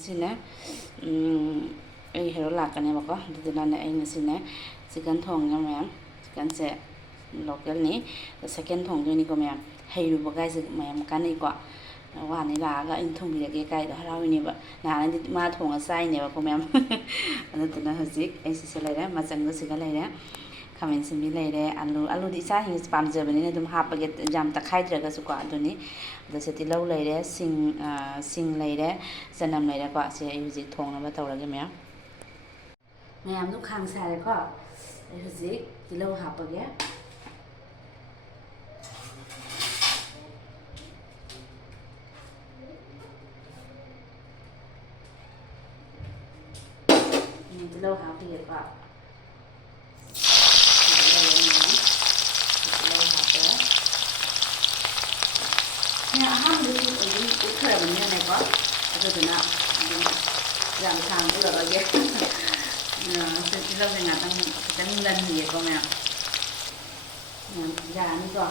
sine hero lakane bako dudunane aina sine chicken thong mayam chicken se local ni the second thong ni ko mayam heiru bagai se mayam kanai ko wani laga in thong bi ge kai do harawini ba na ni ma thong asai ne ba ko mayam aduna hojik ai se lere ma chang do siga lere khamen simbi lere alu di sa hin spam jabani ne dum hapage jam ta khai draga su ko aduni da se tilau lere sing lere sanam lere ko se ai hojik thong na ba tawrage mayam mayam nu khang sare ko ai hojik tilau hapage tilau hapage ko ahamdulillah ini ukra banya ne ko aduna jam sang bu la ge se tilau ne ngatang kan lan ni ko me ya ni ko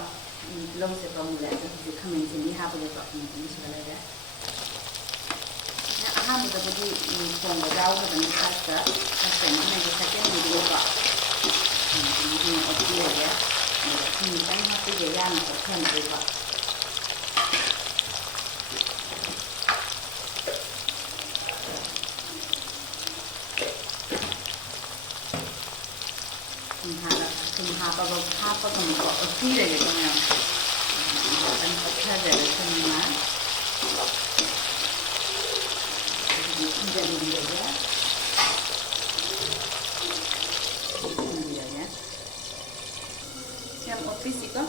tilau se ko mu la se khamen se ni ha ba ge ko ni se la ga ahamdulillah bu di kong ga dau ga ni ka se ni ne ge sa ke ni ko ni ko ti ya ni kan ha ti ge ya ni ko khen ko hapa kami kok tidak gitu ya kan kerja dari semua jadi dia ya yang office itu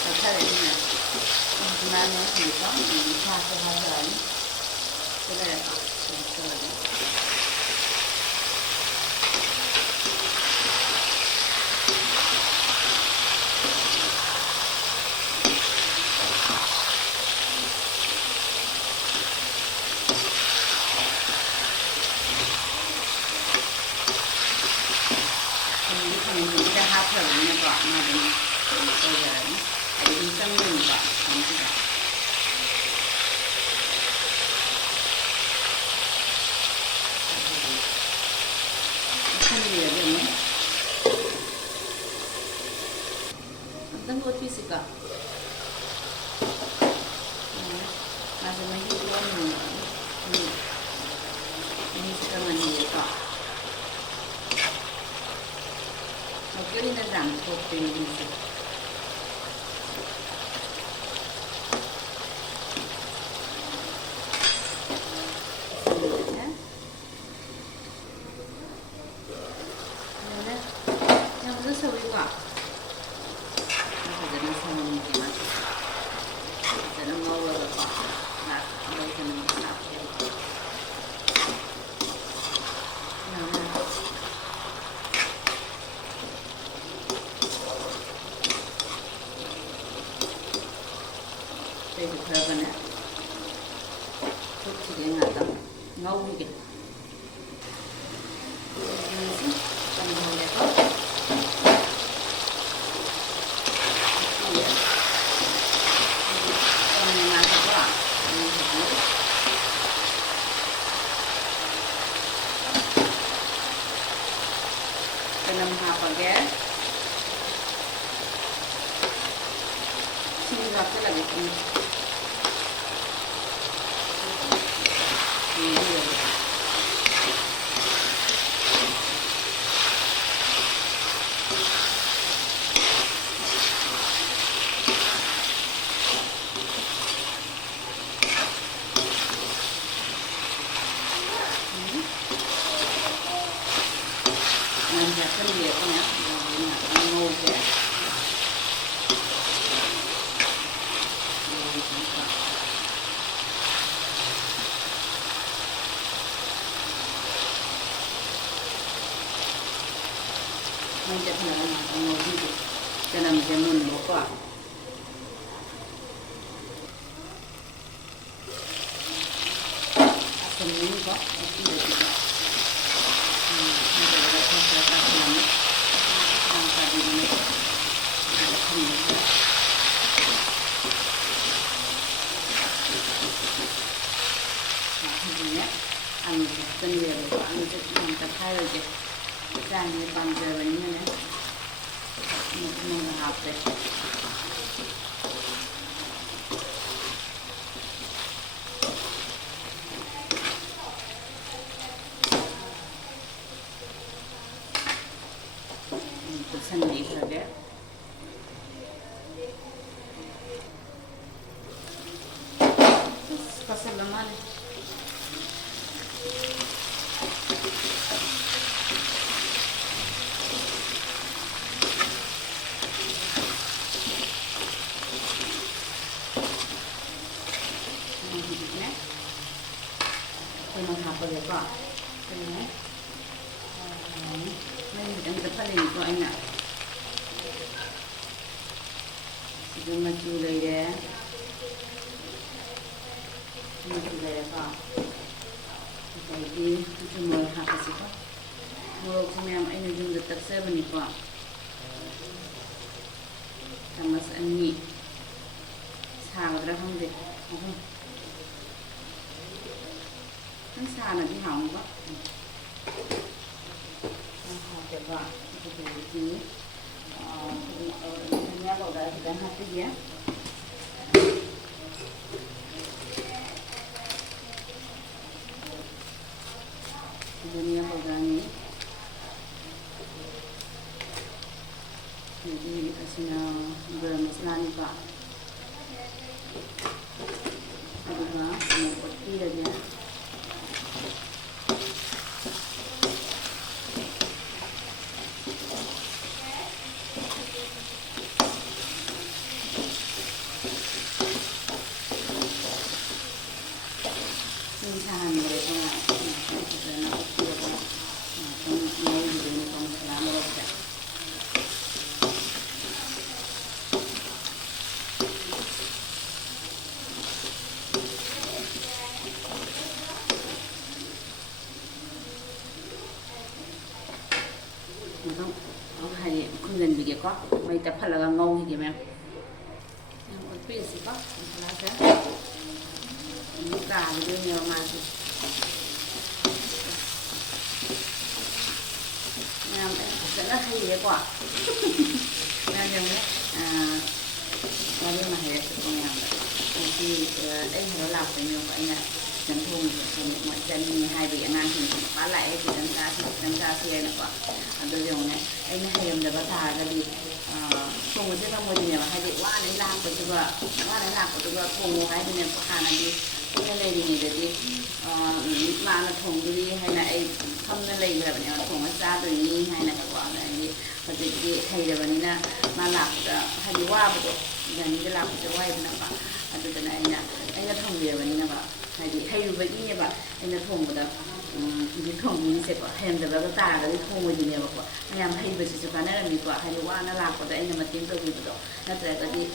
kerja dari mana gimana sih kan bisa sehari sudah buat fisika masih lagi belum ini sekarang ini kok oke ini sedang kopi ini yang itu sewi kok itu berapa tuh sudah nggak ngau gitu ini sih kan boleh kok ini mantap lah ini enam apa guys sini berapa lagi ini nanti lihatnya mau ya manjat mau gitu dalam jamun bapak asam ini kok tidak juga ini ꯍꯥꯏꯔꯣꯏꯒꯦ ꯆꯥꯅꯤ ꯄꯥꯝꯖꯕꯅꯤꯅꯅꯦ ꯅꯪꯅ ꯍꯥꯞꯄꯦ ꯀꯨꯞꯁꯟꯕꯤꯈ꯭ꯔꯒꯦ ꯀꯁꯜꯂ ꯃꯥꯜꯂꯦ hijiknya memang apa ya kok ini yang depan ini kok enak itu maju lagi ya maju lagi kok jadi itu mau apa sih kok mau kemudian ini juga tersebar nih kok sama ini sao ra không được không nó xa là đi hỏng quá được rồi thì tí nghe vào đấy thì đang học cái gì á nghe vào đấy nhỉ jadi kasih garam masala nih pak aduh mau peti aja minsahan mereka karena peti apa mau juga ini kalau selama mereka hay không gần gì có mấy tập phải là ngon thì kìa mẹ một tí xí có lá thế cả thì đưa nhiều mà em sẽ rất hay đấy quả em nhầm đấy bao nhiêu mà hay được con em thì đây nó làm phải nhiều vậy nè chấn thương mọi chân hai vị ăn thì bán lại thì đánh giá xe nữa quả bây giờ này anh hay làm được thà ra đi cùng với cái môi trường mà hay bị quá đấy làm của chúng ta quá đấy làm của chúng ta cùng cái bên này của hàng này đi cái này thì để đi mà là thùng đi hay là không nên lấy là bạn thùng nó ra rồi đi hay là quả này đi và thì hay là bạn na mà làm hay đi qua một giờ đi làm cho quay bên nào từ từ này nha anh nó thùng về bạn na bạn hay với cái như bạn anh nó thùng của đó cái thùng mình sẽ có hem để vào ta cái thùng với gì nè bạn anh em hay với sự cái này là mình có hay qua nó làm của anh mà tìm tôi được đó nó sẽ có đi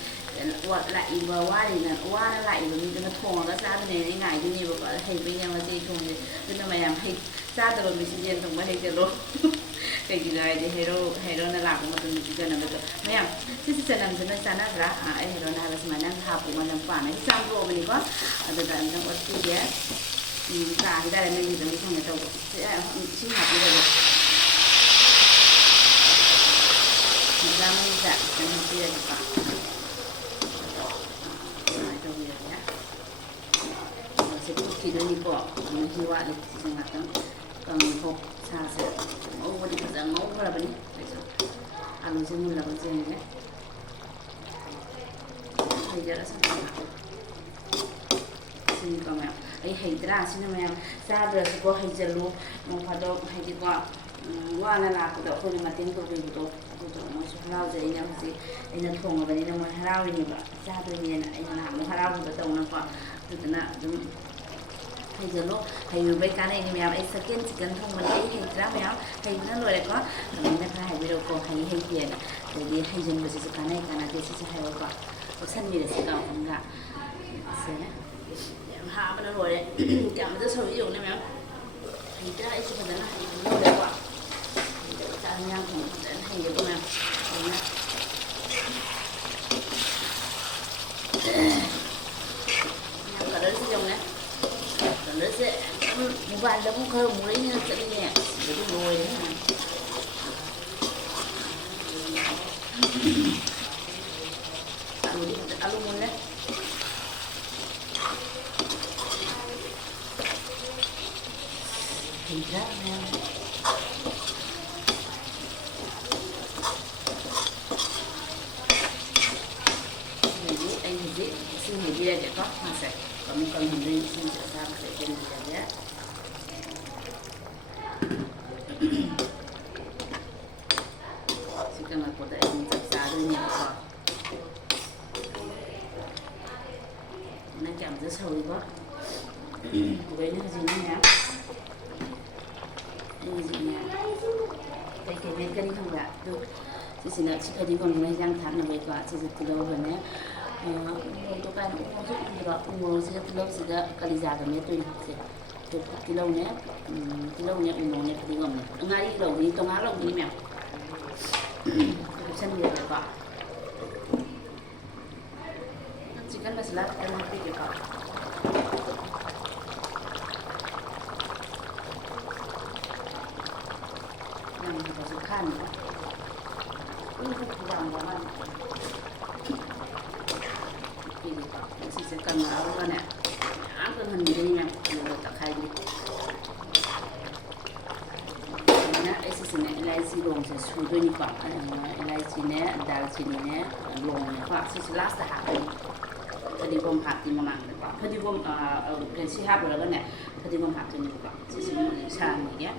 lại vào qua thì là qua nó lại rồi mình nó thùng nó ra bên này ngày như vậy bạn hay với nhau mà đi thùng thì nên mà em hay ra từ mình sẽ thùng mới hay từ luôn cái gì này thì hero nó làm cũng một cái chuyện là được mấy em chứ làm cho nó sao nó ra em hero nó là mà đang học của mình làm phản ấy xong rồi mình có từ từ nó có cái gì cả cái đây là mình thì không người ta sẽ sinh hoạt như vậy mình ra mình dạ cái mình kia được cả rồi cho mình nhé sẽ có kỳ đôi đi bỏ mình hy vọng được sinh hoạt đó còn hộp xa sẽ ngấu đi thật ra ngấu là bên ăn sẽ mua là con xe nhé bây giờ đã xong rồi xin cảm ơn ấy hay ra xin mẹ ra được có hay giờ luôn một hoạt động hay đi qua qua là của đội không mà tiếng tôi về của tôi nó sẽ lao dậy nhau gì anh nó thùng ở bên nó mới lao đi nhiều ra tự nhiên anh làm nó lao của tàu nó còn từ từ nào đúng hay giờ lúc hay với cái này mẹ ấy sẽ kiên chỉ cần thông mình ấy hay ra mẹ hay nó rồi lại có mình phải hay video call hay tiền để đi hay dừng với sự cái này thì sẽ hay quá có sân gì để sẽ搞không cả sẽ hạ bên rồi đấy chạm rất sâu ví dụ này mẹ thì cái này chỉ cần là lâu đẹp quá chạm nhang cũng thành được mà nhang cả đấy sử dụng đấy cả đấy sẽ một vài là cũng khơi một đấy như thế này thì lôi đấy mà alu muốn đấy thì ra nè anh thì xin người bia để có mà sẽ có một con hình lên xin sẽ ra để trên người nhé chỉ cần là của đại mình tập giá thôi nhiều quá nó chạm rất sâu đi quá với những gì nhé ini gì cái bên cái đi không đã được chỉ là chỉ cần đi còn này đang thắng là vậy quá chỉ từ lâu rồi nhé tôi cái nó giúp được ngồi sẽ từ lâu sẽ cái giá cái mấy tuổi từ từ lâu nhé ngồi nhé đi ngồi ngay đầu đi tông áo lồng đi mèo chân người phải có chỉ cần là salad cái này phải có yang dimasukkan untuk jangan ini sisihkan apa nih aku hendaknya mau tak kaji karena sisihnya elaici long saya sudah ni pak elaici ni dalcini ni long ni pak sisih last hari tadi bom hati memang pak tadi bom pensi hab berapa nih tadi bom hati ni pak sisih sana ya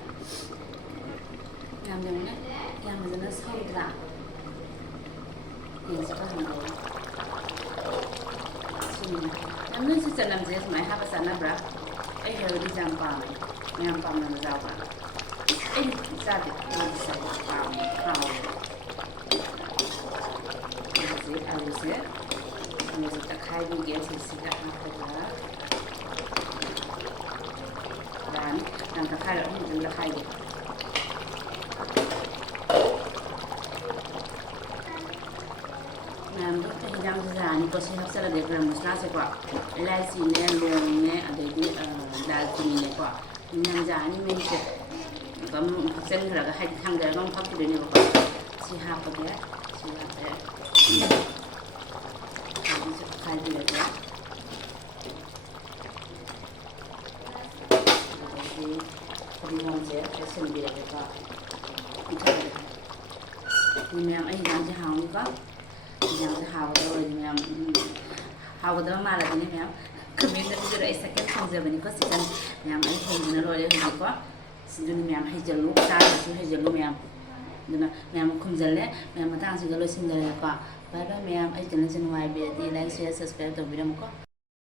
làm gì nhé làm cho nó sâu ra thì sẽ có hình ảnh làm nước sẽ làm gì mà hai bữa sáng bữa ấy giờ đi làm làm giàu cả ấy ra thì mình sẽ làm hào gì ăn gì mình sẽ khai đi cái gì sẽ đặt hàng đó làm khai là không được khai được làm rất là giang già như có thể hấp dẫn là để làm món sẽ quả lai xì nè luồng nè ở đây đi đào chìm nè quả giang già như mình sẽ có hấp dẫn là cái hai thằng đấy không hấp dẫn được quả chỉ hấp cái đấy chỉ hấp cái mình sẽ khai đi được đấy thì mình sẽ xem đi được quả nhưng mà anh đang chỉ hào như có yang hào rồi mà hào đó mà là cái này comment đó bây giờ ấy second không giờ mình có sự cần làm anh không nó rồi đấy không có sự nên mình hay giờ lúc ta hay giờ lúc mình không giờ đấy mình mà đang sự cái lối sinh giờ qua bye bye mình ấy cho nên xin ngoài biệt đi like share subscribe cho video một có